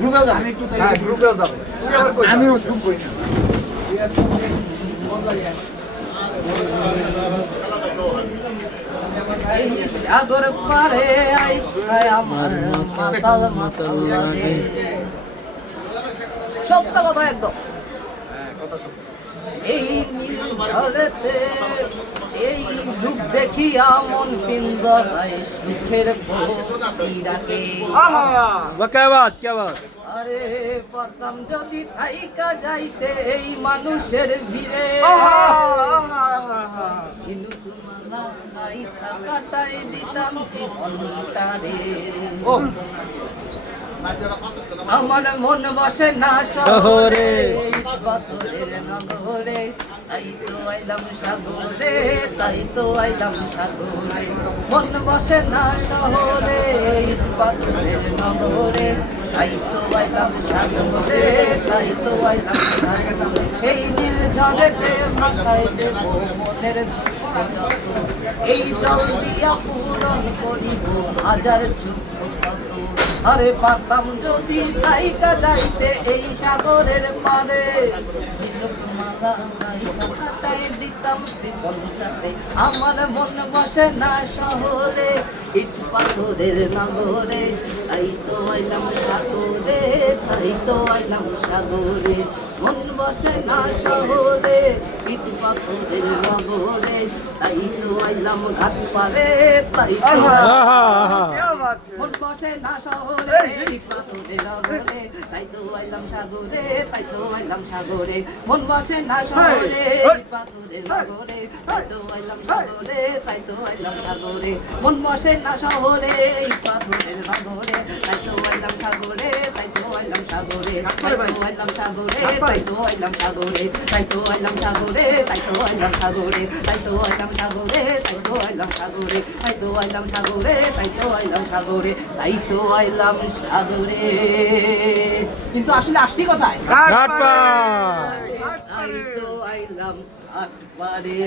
গ্রুপেও যাবে। আমি একটু তাই গ্রুপেও যাব। আমিও শুন করি না। এই সাগর পারে আইসায় আমার মাতাল মাতাল লাগে। সত্য কথা একদম। কথা সত্য। এই নীল ঝড়েতে এই যুগ দেখিয়া মন পিঞ্জরায় সুখের ভক্তি ডাকে। क्या बात আরে পারতাম যদি থাইকা যাইতে এই মানুষের ভিড়ে, ঝিনুকমালা খাই থাকাটাই দিতাম জীবনটারে। আমার মন বসে না শহরে, পাথরের নগরে, তাই তো আইলাম সাগরে, তাই তো আইলাম সাগরে। মন বসে না শহরে, পাথরের নগরে, তাই তো আইলাম সাগরে, তাই তো আইলাম সাগরে। এই নীল ঝড়েতে ভাষায় দেব মনের দুঃখ, এই জল দিয়া পূরণ করিব হাজার চুক্ত। আরে পারতাম যদি থাইকা যাইতে এই সাগরের পারে, ঝিনুকমালা কাটাই দিতাম জীবনটাতে। আমার মন বসে না শহরে, ইট পাথরের নগরে, তাই তো আইলাম সাগরে, তাই তো আইলাম সাগরে। মন বসে না শহরে, ইট পাথরের নগরে, তাই তো আইলাম ঘাট পারে, তাই তো মন বসে না শহরে, ইট পাথরের নগরে, তাই তো আইলাম সাগরে, তাই তো আইলাম সাগরে। মন বসে না শহরে, ইট পাথরের নগরে, তাই তো আইলাম সাগরে, তাই তো আইলাম সাগরে। মন বসে না শহরে, ইট পাথরের নগরে, তাই তো আইলাম সাগরে, তাই তো আইলাম সাগরে, তাই তো আইলাম সাগরে, তাই তো আইলাম সাগরে, তাই তো আইলাম সাগরে, তাই তো আইলাম সাগরে, তাই তো আইলাম সাগরে, তাই তো আইলাম সাগরে, তাই তো আইলাম সাগরে, তাই তো আইলাম সাগরে, তাই তো আইলাম সাগরে। কিন্তু আসলে আসছি কোথায়? তাই তো আইলাম ঘাট পারে।